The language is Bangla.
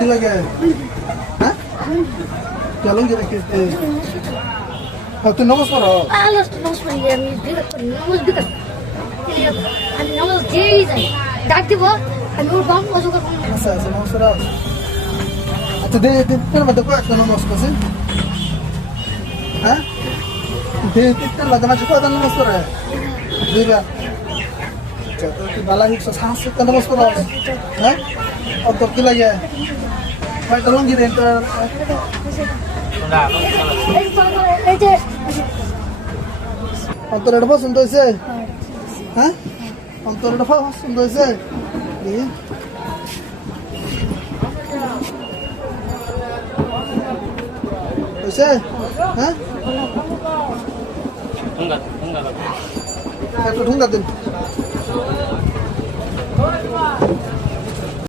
কি লাগে হ্যাঁ চলুন যে দেখি তুই নমস পড়ো আলো নমস পড়ি আমি বিগত নমস বিগত আমি নমস যেই যাই ডাক দিব আমি ওর বাম অজুক আচ্ছা আচ্ছা নমস পড়ো আচ্ছা দে তিনটার মধ্যে কয়েকটা নমস করছে হ্যাঁ দে তিনটার মধ্যে মাঝে কয়টা নমস করে দিবা আচ্ছা তো তুই বালা হিসা সাহস করতে নমস পড়ো হ্যাঁ আর তোর কি লাগে কয়টা লঙ্গি দেন তোর অন্তর এটা পছন্দ হয়েছে হ্যাঁ অন্তর এটা পছন্দ হয়েছে হয়েছে হ্যাঁ একটু ঠুঙ্গা দিন